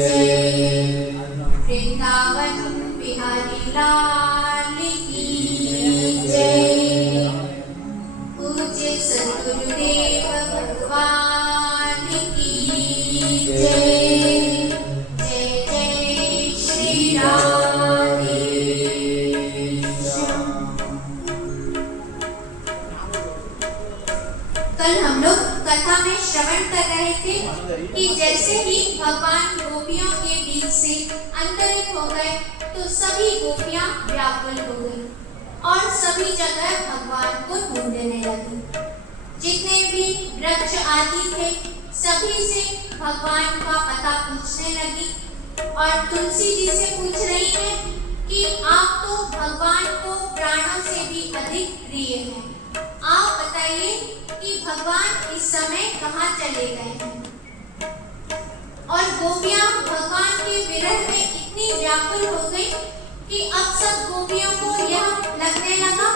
जय। वृंदावन बिहारी लाल की जय। पूज्य सद्गुरुदेव भगवान की जय। जय जय श्री राधे। कल हम लोग कथा में श्रवण कर रहे थे कि जैसे ही भगवान गोपियों के बीच से अंतरित हो गए तो सभी गोपियां व्याकुल हो गई और सभी जगह भगवान को ढूंढने लगी। जितने भी वृक्ष आदि थे सभी से भगवान का पता पूछने लगी और तुलसी जी से पूछ रही है कि आप तो भगवान को प्राणों से भी अधिक प्रिय हैं। आप बताइए कि भगवान इस समय कहाँ चले गए हैं। और गोपियां भगवान के विरह में इतनी व्याकुल हो गई कि अब सब गोपियों को यह लगने लगा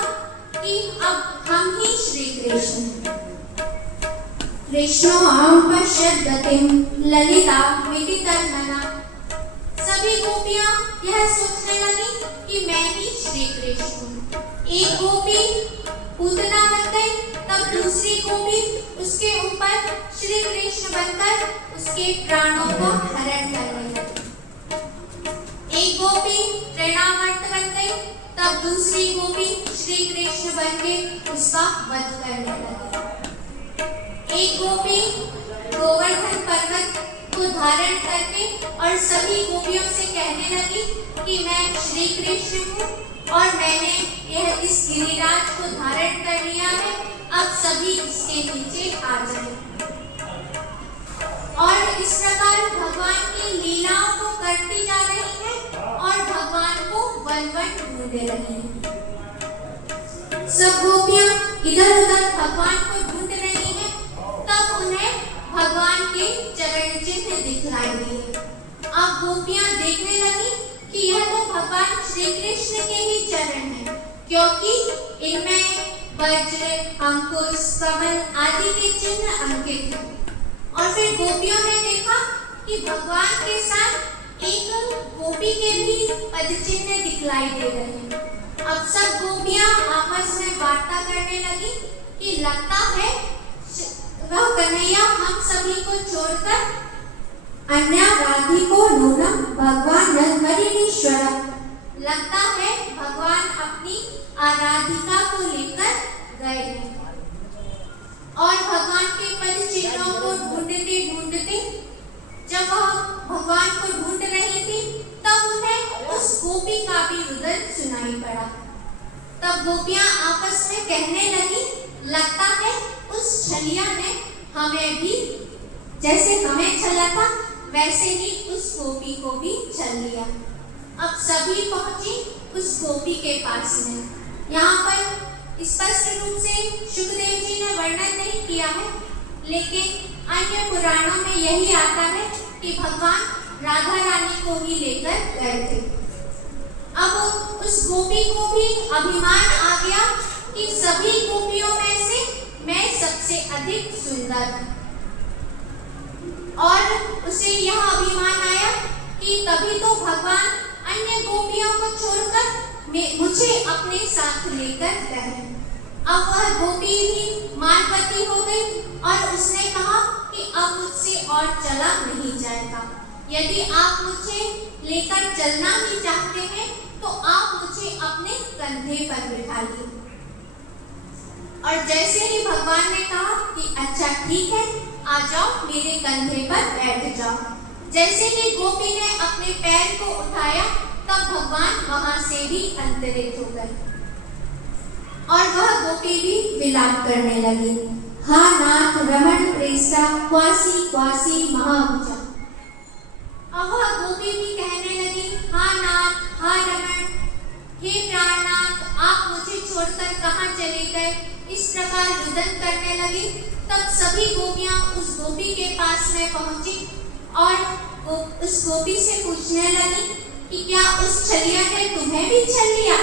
कि अब हम ही श्री कृष्ण हैं। कृष्णोऽहं पश्यन् गतिं ललितां विदितर्मना। सभी गोपियां यह सोचने लगी कि मैं ही श्री कृष्ण हूँ। एक गोपी पूतना बन गई, तब दूसरी गोपी उसके ऊपर श्री कृष्ण बनकर उसके प्राणों को हरण करने लगी। एक गोपी तृणावर्त बन गई, तब दूसरी गोपी श्री कृष्ण बनके उसका वध करने लगी। एक गोपी गोवर्धन पर्वत को धारण करके और सभी गोपियों से कहने लगी कि मैं श्री कृष्ण हूँ और मैंने यह इस गिरिराज को धारण कर लिया है, अब सभी इसके नीचे आ जाएं। और इस प्रकार भगवान की लीलाओं को करती जा रही है और भगवान को वन वन ढूंढ रही है। सब गोपियां इधर उधर भगवान को ढूंढ रही हैं, तब उन्हें भगवान के चरण चिन्ह दिखलाई दिए। अब गोपियां देखने लगी कि यह तो भगवान श्री कृष्ण के ही चरण हैं, क्योंकि इनमें वज्र, अंकुश, कमल आदि के चिन्ह अंकित हैं। और फिर गोपियों ने देखा कि भगवान के साथ एक गोपी के भी पद चिन्ह दिखलाई दे रहे हैं। अब सब गोपियां आपस में वार्ता करने लगी कि लगता है वह कन्हैया हम सभी को छोड़कर अन्य राधिको नूनम भगवान नरहरिनीश्वर। लगता है भगवान अपनी आराधिका को लेकर गए हैं। और भगवान के पद चिन्हों को ढूंढते ढूंढते जब वह भगवान को ढूंढ रही थी तब उन्हें उस गोपी का भी रुदन सुनाई पड़ा। तब गोपियां आपस में कहने लगी, लगता है उस छलिया ने हमें भी जैसे हमें छला था वैसे ही उस गोपी को भी छल लिया। अब सभी पहुंची उस गोपी के पास में। यहाँ पर स्पष्ट रूप से शुकदेव जी ने वर्णन नहीं किया है, लेकिन अन्य पुराणों में यही आता है कि भगवान राधा रानी को ही लेकर गए थे। अब उस गोपी को भी अभिमान आ गया कि सभी गोपियों में से मैं सबसे अधिक सुंदर हूँ। और उसे यह अभिमान आया कि तभी तो भगवान अन्य गोपियों को छोड़कर मुझे अपने साथ लेकर गए। अब वह गोपी भी मानवती हो गई और उसने कहा कि अब मुझसे और चला नहीं जाएगा। यदि आप मुझे लेकर चलना ही चाहते हैं तो आप मुझे अपने कंधे पर बिठा लीजिए। और जैसे ही भगवान ने कहा कि अच्छा ठीक है, आ जाओ मेरे कंधे पर बैठ जाओ, जैसे ही गोपी ने अपने पैर को उठाया तब भगवान वहां से भी अंतरित हो गए और वह गोपी भी विलाप करने लगी, हा नाथ रमण प्रेष्ठा क्वासी क्वासी महाभुजा। अब वह गोपी भी कहने लगी, हा नाथ, हा रमण, हे प्राणनाथ, आप मुझे छोड़कर कहाँ चले गए। इस प्रकार रुदन करने लगी। तब सभी गोपियां उस गोपी के पास में पहुंची और उस गोपी से पूछने लगी कि क्या उस छलिया ने तुम्हें भी छल लिया।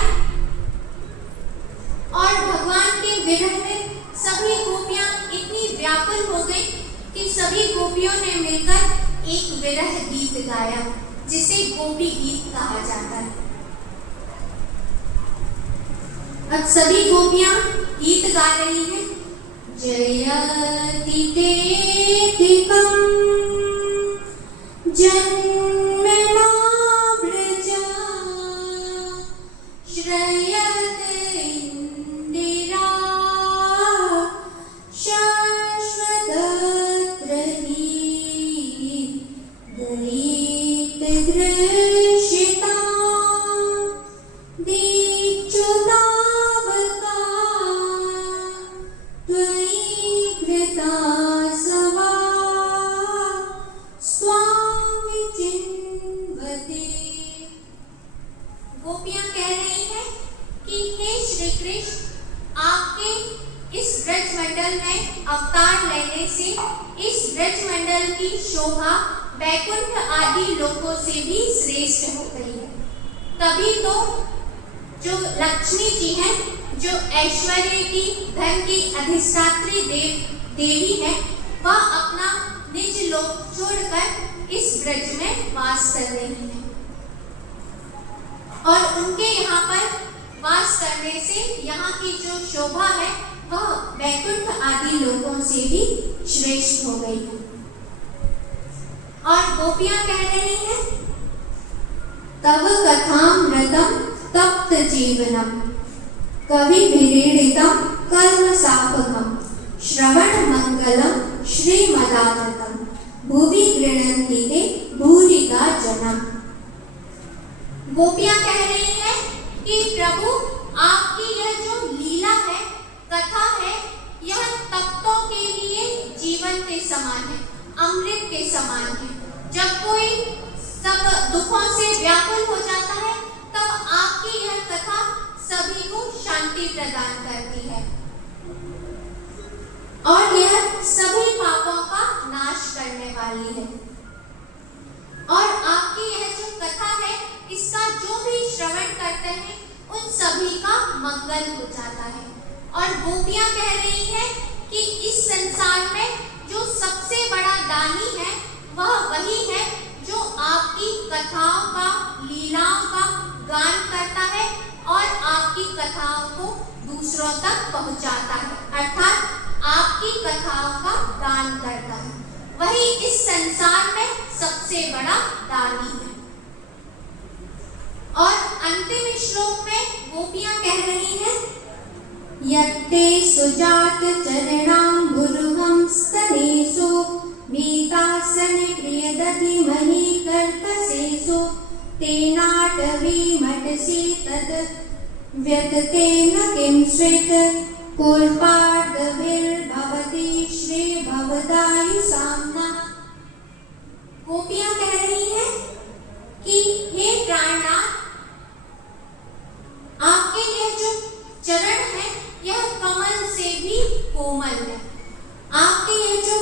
और भगवान के विरह में सभी गोपियां इतनी व्याकुल हो गई कि सभी गोपियों ने मिलकर एक विरह गीत गाया जिसे गोपी गीत कहा जाता है। अब सभी गोपियां गीत गा रही हैं। जयति तेतिकं जन्मना व्रजा श्रयत इंदिरा दृश्यता दीक्षुतावता त्वयि कृता सवा स्वां विचिन्वते। गोपियां कह रही हैं कि हे श्री कृष्ण, आपके इस ब्रज मंडल में अवतार लेने से इस ब्रज मंडल की शोभा वैकुंठ आदि लोकों से भी श्रेष्ठ हो गई है। तभी तो जो लक्ष्मी जी हैं, जो ऐश्वर्य की धन की अधिष्ठात्री देवी है, वह अपना निज लोक छोड़कर इस ब्रज में वास कर रही हैं और उनके यहाँ पर वास करने से यहाँ की जो शोभा है वह वैकुंठ आदि लोकों से भी श्रेष्ठ हो गई है। और गोपियां कह रही हैं, तव कथामृतं तप्त जीवनम कवि विरीडितं कर्म साफकम श्रवण मंगलम श्रीमदानंदम भुवि गृह्णन्ति ते भूरिका जनम। गोपियां कह रही हैं कि प्रभु, आपकी यह जो लीला है, कथा है, यह तप्तों के लिए जीवन के समान है, अमृत के समान है। जब कोई सब दुखों से व्याकुल हो जाता है तब आपकी यह कथा सभी को शांति प्रदान करती है और यह सभी पापों का नाश करने वाली है। और आपकी यह जो कथा है, इसका जो भी श्रवण करते हैं उन सभी का मंगल हो जाता है। और गोपियां कह रही हैं कि इस संसार में जो सबसे बड़ा दानी है वह वही है जो आपकी कथाओं का, लीलाओं का गान करता है और आपकी कथाओं को दूसरों तक पहुंचाता है, अर्थात आपकी कथाओं का गान करता है। वही इस संसार में सबसे बड़ा दानी है। और अंतिम श्लोक में गोपियां कह रही हैं, यत्ते सुजात चरणाम्बुरुहं स्तनेषु वीतासने प्रियदधि मही कर्कशेषु तेनाटवी मटसि तत् व्यततेन किं स्वेत् कुर्पार्दभिर्भवति श्री भवदायुषाम्ना। गोपियां कह रही हैं कि हे प्राणनाथ, आपके यह जो चरण है यह कमल से भी कोमल है। आपके यह जो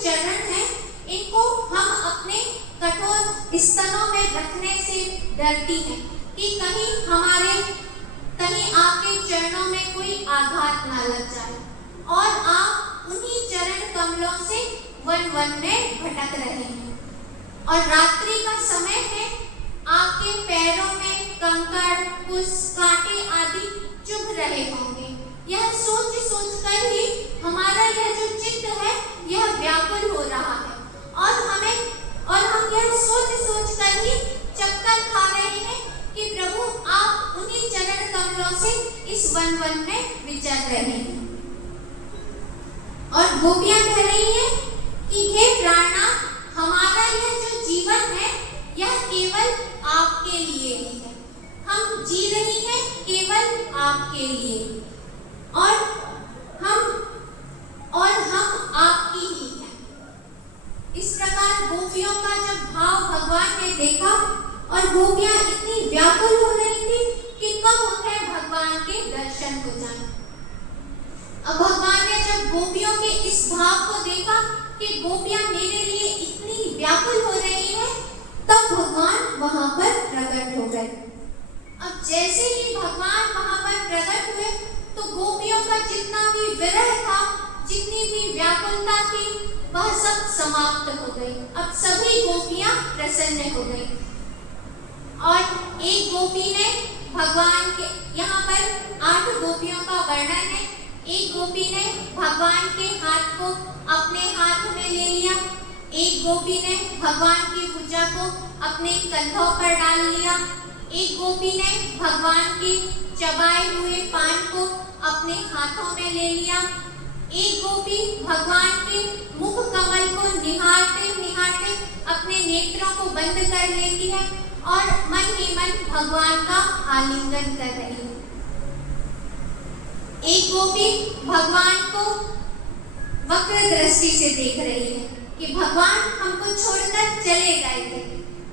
चरण है, इनको हम अपने कठोर स्तनों में रखने से डरती हैं कि कहीं आपके चरणों में कोई आघात ना लग जाए। और आप उन्हीं चरण कमलों से वन वन में भटक रहे हैं और रात्रि का समय है, आपके पैरों में कंकड़, कुश, कांटे आदि चुभ रहे होंगे। यह सोच सोच कर ही हमारा यह जो चित्त है यह व्याकुल हो रहा है और हम यह सोच सोच कर ही चक्कर खा रहे हैं कि प्रभु, आप उन्हीं चरण कमलों से इस वन वन में विचर रहे हैं। और गोपियां कह रही हैं कि हे प्राणनाथ, हमारा यह जो जीवन है यह केवल आपके लिए ही है। हम जी रही हैं केवल आपके लिए और हम आपकी ही हैं। इस प्रकार गोपियों का जब भाव भगवान ने देखा और गोपियां इतनी व्याकुल हो रही थी कि कब उन्हें भगवान के दर्शन हो जाए। अब भगवान ने जब गोपियों के इस भाव को देखा कि गोपियां मेरे लिए इतनी व्याकुल हो रही हैं, तब भगवान वहां पर प्रकट हो गए। अब जैसे ही भगवान वहां पर प्रकट हुए तो गोपियों का जितना भी विरह था, जितनी भी व्याकुलता थी, वह सब समाप्त हो गई। अब सभी गोपियां प्रसन्न हो गई और एक गोपी ने भगवान के, यहाँ पर 8 गोपियों का वर्णन है। एक गोपी ने भगवान के हाथ को अपने हाथ में ले लिया, एक गोपी ने भगवान की भुजा को अपने कंधों पर डाल लिया, एक गोपी ने भगवान के चबाए हुए पान को अपने हाथों में ले लिया, एक गोपी भगवान के मुख कमल को निहारते निहारते अपने नेत्रों को बंद कर लेती है और मन ही मन भगवान का आलिंगन कर रही है। एक गोपी भगवान को वक्र दृष्टि से देख रही है कि भगवान हमको छोड़कर चले गए थे।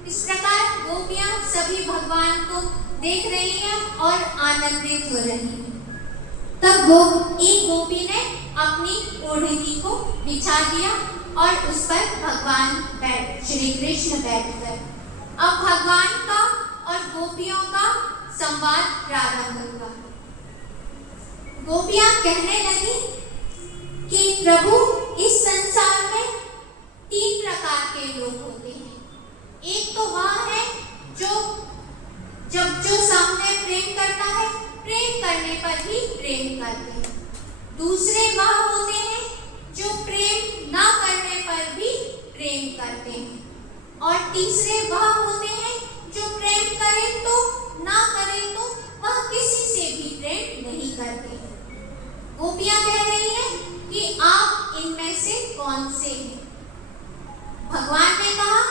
इस प्रकार गोपियां सभी भगवान को देख रही हैं और आनंदित हो रही हैं। तब एक गोपी ने अपनी ओढ़नी को बिछा दिया और उस पर भगवान श्री कृष्ण बैठकर, अब भगवान का और गोपियों का संवाद प्रारंभ हुआ। गोपियां कहने लगी कि प्रभु, इस संसार में 3 प्रकार के लोग होते हैं। एक तो वह है जो सामने प्रेम करता है, प्रेम करने पर ही प्रेम करते हैं। दूसरे वह होते हैं जो प्रेम ना करने पर भी प्रेम करते हैं। और तीसरे वह होते हैं जो प्रेम करें तो ना करें तो वह किसी से भी प्रेम नहीं करते। गोपियां कह रही हैं कि आप इनमें से कौन से हैं? भगवान ने कहा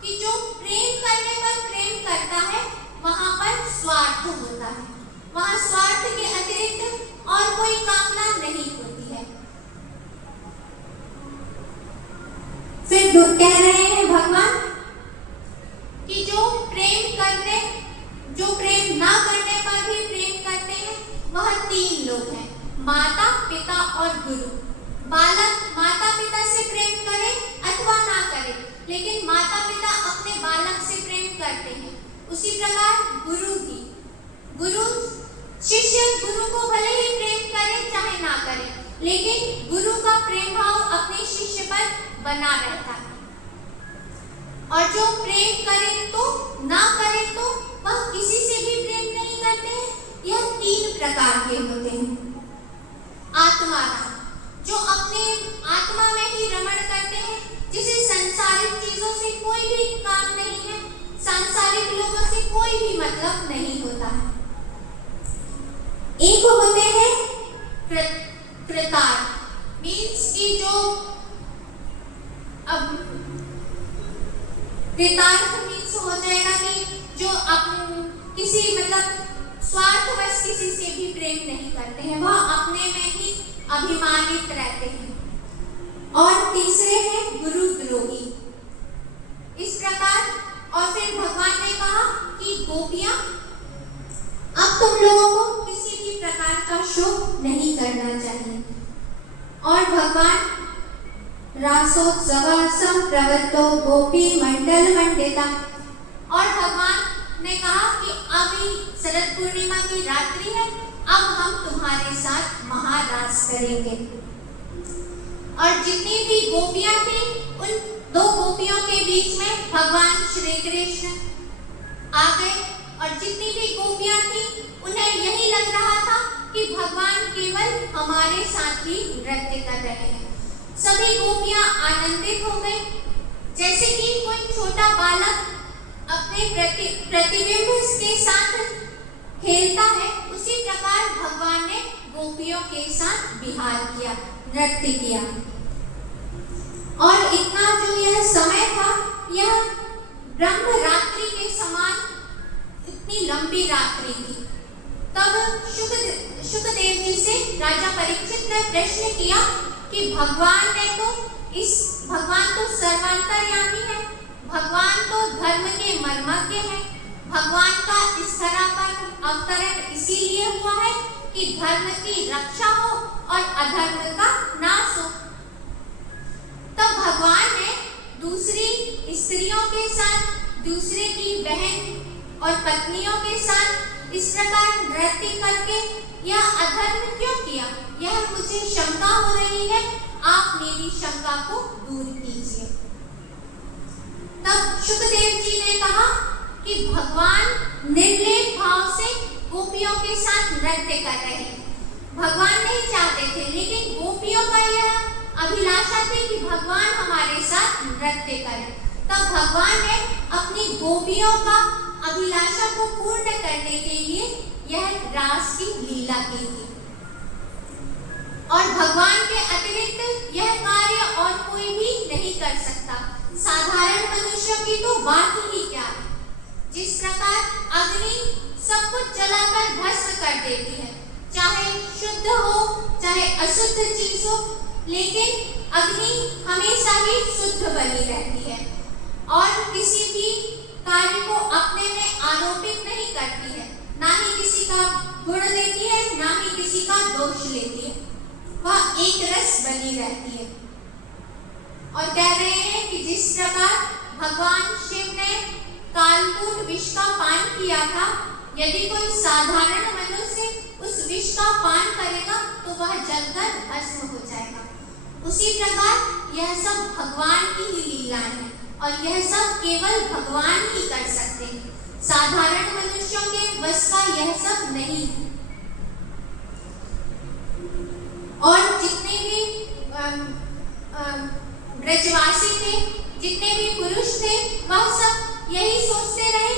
कि जो प्रेम करने पर प्रेम करता है वहां पर स्वार्थ होता है, वहां स्वार्थ के अतिरिक्त और कोई कामना नहीं होती है। फिर कह रहे हैं भगवान कि जो प्रेम ना करने पर भी प्रेम करते हैं वह 3 लोग हैं, माता, पिता और गुरु। बालक माता पिता से प्रेम करे अथवा ना करे, लेकिन माता पिता अपने बालक से प्रेम करते हैं। उसी प्रकार गुरु शिष्य गुरु को भले ही प्रेम करे चाहे ना करे, लेकिन गुरु का प्रेम भाव अपने शिष्य पर बना रहता है। और जो प्रेम करे तो ना करे तो वह किसी से भी प्रेम नहीं करते हैं। यह 3 प्रकार के होते हैं। आत्मा, जो अपने आत्मा में ही रमण करते हैं, जिसे संसारिक चीजों से कोई भी काम नहीं है, सांसारिक लोगों से कोई भी मतलब नहीं होता है। एक होते हैं कृतार्थ, मीन्स की जो अब कृतार्थ मीन्स हो जाएगा कि जो किसी मतलब स्वार्थवश किसी से भी प्रेम नहीं करते हैं, वह अपने में ही अभिमानित रहते हैं। और तीसरे हैं गुरुद्रोही। इस प्रकार और फिर भगवान ने कहा कि गोपियां, अब तुम लोगों को किसी भी प्रकार का शोक नहीं करना चाहिए। और भगवान रासोत्सव प्रवृत्तो गोपी मंडल मंडिता, और भगवान ने कहा कि अभी शरद पूर्णिमा की रात्रि है, अब हम तुम्हारे साथ महारास करेंगे। और जितनी भी गोपियां थी, उन 2 गोपियों के बीच में भगवान श्री कृष्ण आ गए। और जितनी भी गोपियां थी, उन्हें यही लग रहा था कि भगवान केवल हमारे साथ ही नृत्य कर रहे हैं। सभी गोपियां आनंदित हो गई, जैसे कि कोई छोटा बालक अपने प्रतिबिंब के साथ खेलता है, उसी प्रकार भगवान ने गोपियों के साथ विहार किया, नृत्य किया। और इतना जो यह समय था, यह ब्रह्म रात्रि के समान इतनी लंबी रात्रि थी। तब शुकदेव जी से राजा परीक्षित ने प्रश्न किया कि भगवान तो सर्वांतर्यामी है, भगवान तो धर्म के मर्मज्ञ है, भगवान का इस तरह पर अवतरण इसीलिए हुआ है कि धर्म की रक्षा हो और अधर्म का नाश हो। तब भगवान ने दूसरी स्त्रियों के साथ, दूसरे की बहन और पत्नियों के साथ इस प्रकार नृत्य करके यह अधर्म क्यों किया? यह मुझे शंका हो रही है, आप मेरी शंका को दूर कीजिए। तब शुकदेव जी ने कहा कि भगवान निर्लेप भाव से गोपियों के साथ नृत्य कर रहे हैं। भगवान नहीं चाहते थे, लेकिन गोपियों का यह अभिलाषा थी कि भगवान हमारे साथ नृत्य करें। तब भगवान ने अपनी गोपियों का अभिलाषा को पूर्ण करने के लिए यह रास की लीला की थी। और भगवान के अतिरिक्त यह कार्य और कोई भी नहीं कर सकता। साधारण मनुष्य की तो बात ही क्या है। जिस प्रकार अग्नि सब कुछ जलाकर भस्म कर देती है, चाहे शुद्ध हो चाहे अशुद्ध चीज हो, लेकिन अग्नि हमेशा ही शुद्ध बनी रहती है और किसी भी कार्य को अपने में आरोपित नहीं करती है, ना ही किसी का गुण लेती है, ना ही किसी का दोष लेती है। वह एक रस बनी रहती है। और कह रहे हैं कि जिस प्रकार भगवान शिव ने कालकूट विष का पान किया था, यदि कोई साधारण मनुष्य उस विष का पान करेगा तो वह जलकर भस्म हो जाएगा। उसी प्रकार यह सब भगवान की ही लीला है और यह सब केवल भगवान ही कर सकते हैं। साधारण मनुष्यों के बस का यह सब नहीं है। और जितने भी ब्रजवासी थे, जितने भी पुरुष थे, वह सब यही सोचते रहे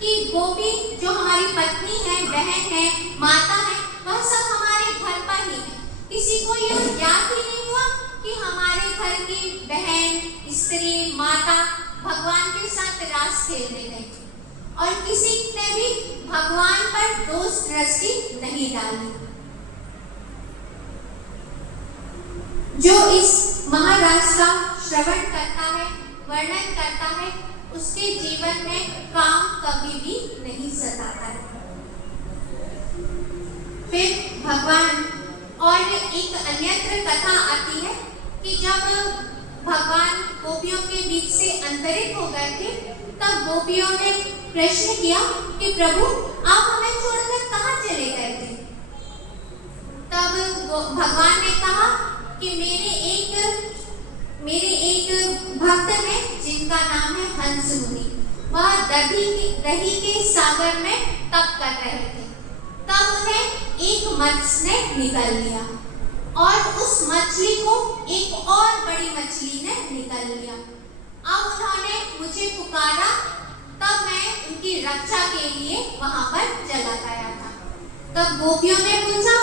कि गोपी जो हमारी पत्नी है, बहन है, माता है, वह सब हमारे घर पर ही है। किसी को यह याद ही नहीं हुआ कि हमारे घर की बहन, स्त्री, माता भगवान के साथ रास खेलने गई थी। और किसी ने भी भगवान पर दोष दृष्टि नहीं डाली। जो इस महारास का श्रवण करता है, वर्णन करता है, उसके जीवन में काम कभी भी नहीं सताता है। फिर भगवान और एक अन्यत्र कथा आती है कि जब भगवान गोपियों के बीच से अंतरित हो गए थे, तब गोपियों ने प्रश्न किया कि प्रभु आप हमें छोड़कर कहाँ चले गए थे। तब भगवान ने कहा कि मेरे एक भक्त हैं जिनका नाम है हंस मुनि। वह दही के सागर में तप कर रहे थे। तब उन्हें एक मत्स्य ने निगल लिया और उस मछली को एक और बड़ी मछली ने निगल लिया। अब उन्होंने मुझे पुकारा, तब मैं उनकी रक्षा के लिए वहां पर चला गया था। तब गोपियों ने पूछा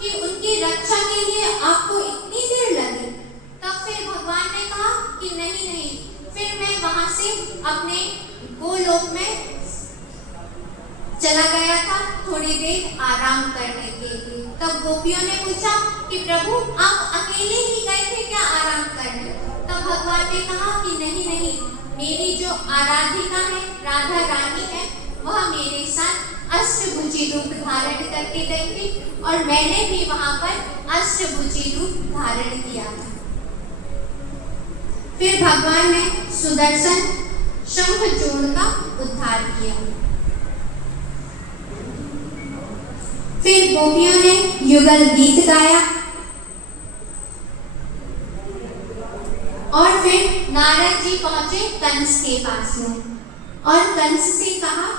कि उनकी रक्षा के लिए आपको इतनी देर लगी। तब फिर भगवान ने कहा कि नहीं, फिर मैं वहां से अपने गोलोक में चला गया था थोड़ी देर आराम करने के लिए। तब गोपियों ने पूछा कि प्रभु आप अकेले ही गए थे क्या आराम करने। तब भगवान ने कहा कि नहीं, मेरी जो आराधिका है, राधा रानी है, वह मेरे साथ अष्टभुजी रूप धारण करके गई थी और मैंने भी वहां पर अष्टभुजी रूप धारण किया था। फिर भगवान ने सुदर्शन शंखचूर्ण का उद्धार किया। फिर गोपियों ने युगल गीत गाया और फिर नारद जी पहुंचे कंस के पास में और कंस से कहा,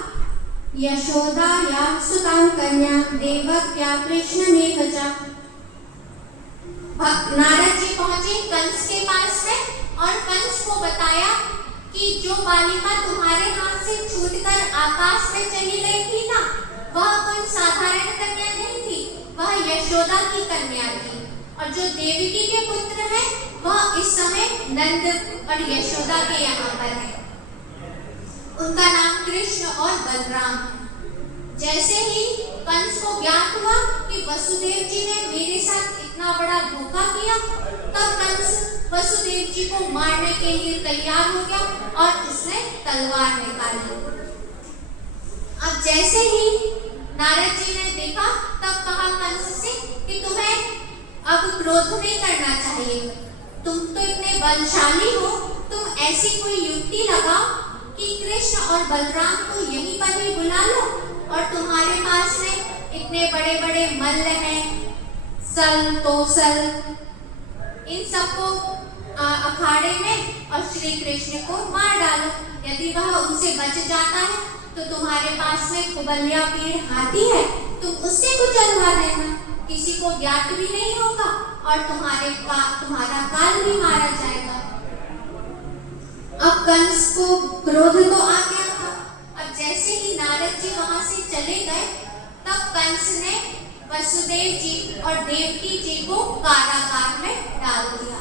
यशोदा या सुतां कन्या देवक या कृष्ण ने बचा। नारद जी पहुंचे कंस के पास में और कंस को बताया कि जो बालिका तुम्हारे हाथ से छूटकर आकाश में चली गई थी ना, वह कोई साधारण कन्या नहीं थी, वह यशोदा की कन्या थी। और जो देवकी के पुत्र हैं, वह इस समय नंद और यशोदा के यहाँ पर है। उनका नाम कृष्ण और बलराम है। जैसे ही कंस को ज्ञात हुआ कि वसुदेव जी ने मेरे साथ इतना बड़ा धोखा किया, तब कंस वसुदेव जी को मारने के लिए तैयार हो गया और उसने तलवार निकाली। अब जैसे ही नारद जी ने देखा, तब कहा कंस से कि तुम्हें अब क्रोध नहीं करना चाहिए, तुम तो इतने बलशाली हो, तुम ऐसी कोई युक्ति लगाओ कि कृष्ण और बलराम को यहीं पर ही बुला लो और तुम्हारे पास में इतने बड़े बड़े मल्ल हैं, सल तोसल, इन सबको अखाड़े में और श्री कृष्ण को मार डालो। यदि वह उनसे बच जाता है तो तुम्हारे पास में कुबल्या पीड़ हाथी है, तुम उससे कुचलवा देना, किसी को ज्ञात भी नहीं होगा और तुम्हारा काल भी मारा जाएगा। अब कंस को क्रोध तो आ गया था। अब जैसे ही नारद जी वहां से चले गए तब कंस ने वसुदेव जी और देवकी जी को कारागार में डाल दिया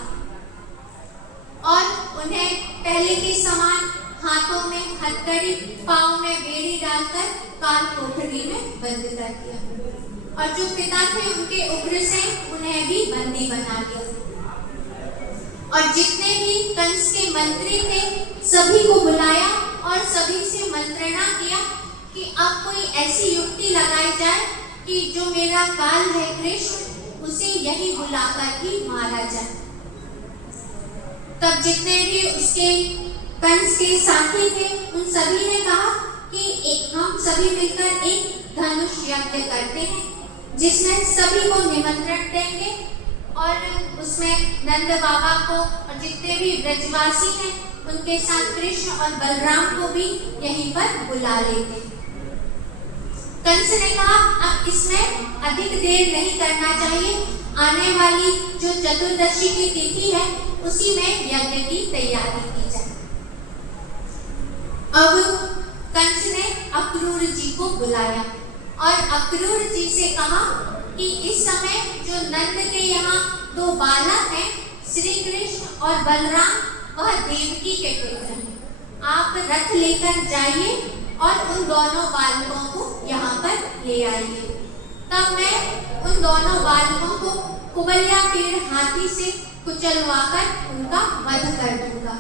और उन्हें पहले के समान हाथों में हथकड़ी, पांव में बेड़ी डालकर काल कोठरी में बंद कर दिया और जो पिता थे उनके उग्रसेन उन्हें भी बंदी बना लिया और जितने भी कंस के मंत्री थे सभी को बुलाया और सभी से मंत्रणा किया कि अब कोई ऐसी युक्ति लगाई जाए कि जो मेरा काल है कृष्ण उसे यही बुलाकर ही मारा जाए। तब जितने भी उसके कंस के साथी थे उन सभी ने कहा कि हम सभी मिलकर एक धनुष यज्ञ करते हैं जिसमें सभी को निमंत्रण देंगे और उसमें नंद बाबा को और जितने भी ब्रजवासी हैं उनके साथ कृष्ण और बलराम को भी यहीं पर बुला लेते हैं। कंस ने कहा अब इसमें अधिक देर नहीं करना चाहिए, आने वाली जो चतुर्दशी की तिथि है उसी में यज्ञ की तैयारी की जाए। अब कंस ने अक्रूर जी को बुलाया और अक्रूर जी से कहा कि इस समय जो नंद के यहाँ दो बालक हैं श्री कृष्ण और बलराम वह देवकी के पुत्र हैं, आप रथ लेकर जाइए और उन दोनों बालकों को यहाँ पर ले आइए। तब मैं उन दोनों बालकों को कुबल्या पीड़ हाथी से कुचलवाकर उनका वध कर दूंगा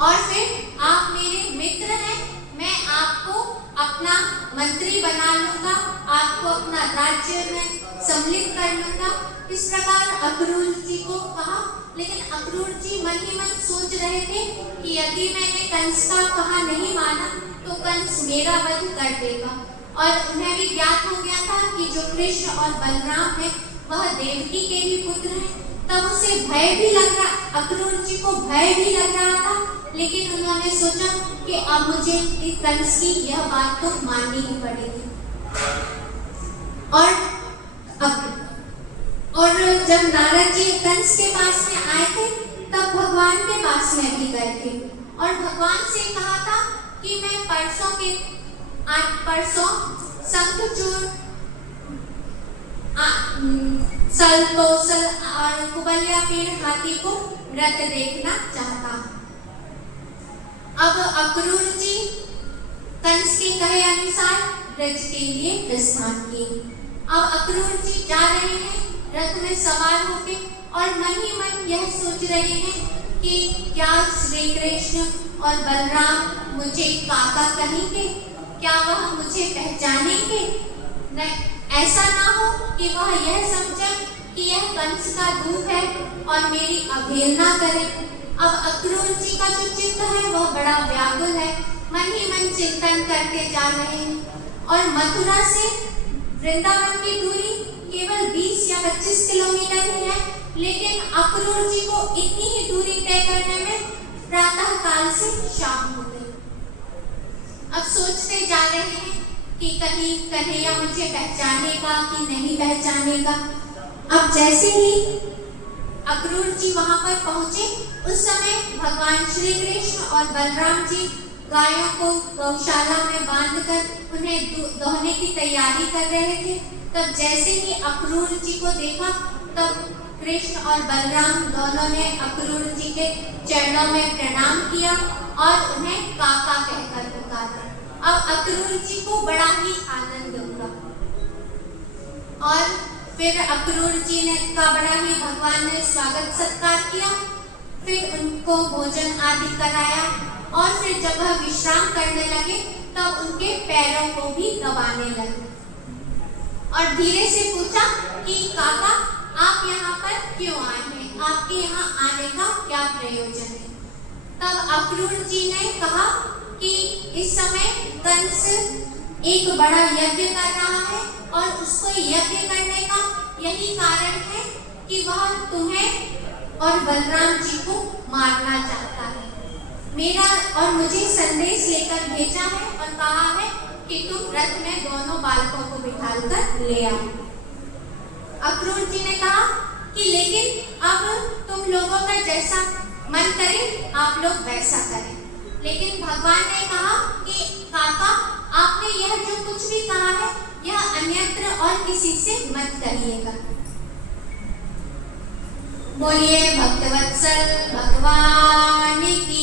और फिर आप मेरे मित्र हैं, मैं आपको अपना मंत्री बना लूंगा, आपको अपना राज्य में सम्मिलित कर लूंगा। इस प्रकार अक्रूर जी को कहा, लेकिन अक्रूर जी मन ही मन सोच रहे थे कि यदि मैंने कंस का कहा नहीं माना तो कंस मेरा वध कर देगा और उन्हें भी ज्ञात हो गया था कि जो कृष्ण और बलराम है वह देवकी के ही पुत्र हैं। तब उसे भय भी लग रहा, अक्रूर जी को भय भी लग रहा था, लेकिन उन्होंने सोचा कि अब मुझे इस कंस की यह बात तो माननी ही पड़ेगी। और जब नारद जी कंस के पास में आए थे तब भगवान के पास में भी गए थे और भगवान से कहा था कि मैं परसों शंखचूड़, सलतोसल और कुबल्या पीड़ हाथी को व्रत देखना चाहता। अब अक्रूर जी कंस के कहे अनुसार ब्रज के लिए प्रस्थान किए। अब अक्रूर जी जा रहे हैं रथ में सवार होके और मन ही मन यह सोच रहे हैं कि क्या श्री कृष्ण और बलराम मुझे काका कहेंगे, क्या वह मुझे पहचानेंगे, ऐसा ना हो कि वह यह समझे कि यह कंस का दूत है और मेरी अवहेलना करे। अब अक्रूर जी का जो चित्त है वह बड़ा व्याकुल है, मन ही मन चिंतन करते जा रहे हैं और मथुरा से वृंदावन की दूरी केवल 20 या 25 किलोमीटर ही है, लेकिन अक्रूर जी को इतनी ही दूरी तय करने में प्रातः काल से शाम हो गई। अब सोचते जा रहे हैं कि कहीं कन्हैया मुझे पहचानेगा कि नहीं पहचानेगा। अब जैसे ही अक्रूर जी वहां पर पहुंचे उस समय भगवान श्री कृष्ण और बलराम जी गायों को गौशाला में बांधकर उन्हें दोहने की तैयारी कर रहे थे। तब जैसे ही अक्रूर जी को देखा तब कृष्ण और बलराम दोनों ने अक्रूर जी के चरणों में प्रणाम किया और उन्हें काका कहकर पुकारा। अब अक्रूर जी को बड़ा ही आनंद हुआ और फिर अक्रूर जी ने का बड़ा ही भगवान ने स्वागत सत्कार किया, फिर उनको भोजन आदि कराया और फिर जब वह विश्राम करने लगे तब उनके पैरों को भी दबाने लगे और धीरे से पूछा कि काका आप यहाँ पर क्यों आए हैं, आपके यहाँ आने का क्या प्रयोजन है। तब अक्रूर जी ने कहा कि इस समय कंस एक बड़ा यज्ञ कर रहा है और उसको यज्ञ करने का यही कारण है कि वह तुम्हें और बलराम जी को मारना चाहता है। मेरा और मुझे संदेश लेकर भेजा है और कहा है कि तुम रथ में दोनों बालकों को बिठाकर ले आओ। अक्रूर जी ने कहा कि लेकिन अब तुम लोगों का जैसा मन करे आप लोग वैसा करें। लेकिन भगवान ने कहा कि काका, आपने यह जो कुछ भी कहा है यह अन्यत्र और किसी से मत कहिएगा। बोलिए भक्तवत्सल भगवान की